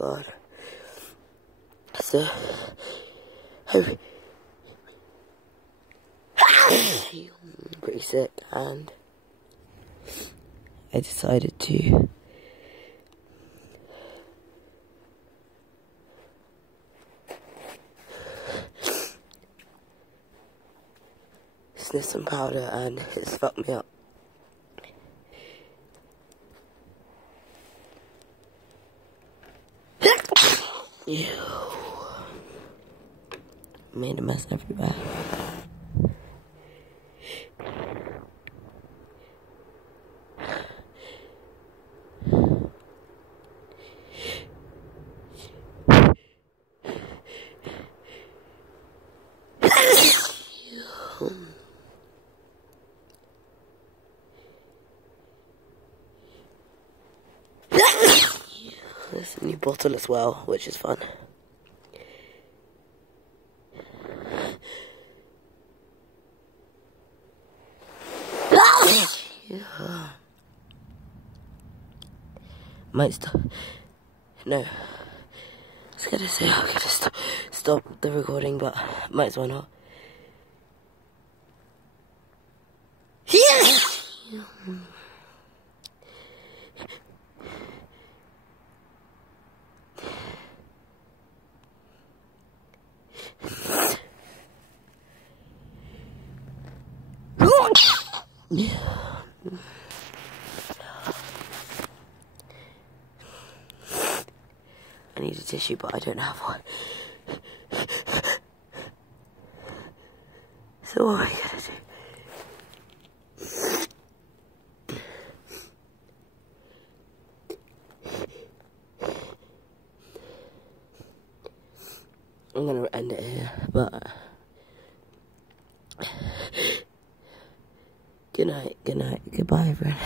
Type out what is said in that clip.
god. So, I'm pretty sick, and I decided to sniff some powder, and it's fucked me up. Ew. Made a mess everywhere. There's a new bottle as well, which is fun. Might stop. No. I was gonna say I'm gonna stop the recording, but might as well not. I need a tissue, but I don't have one. So what am I gonna do? I'm gonna end it here, but good night, goodbye everyone.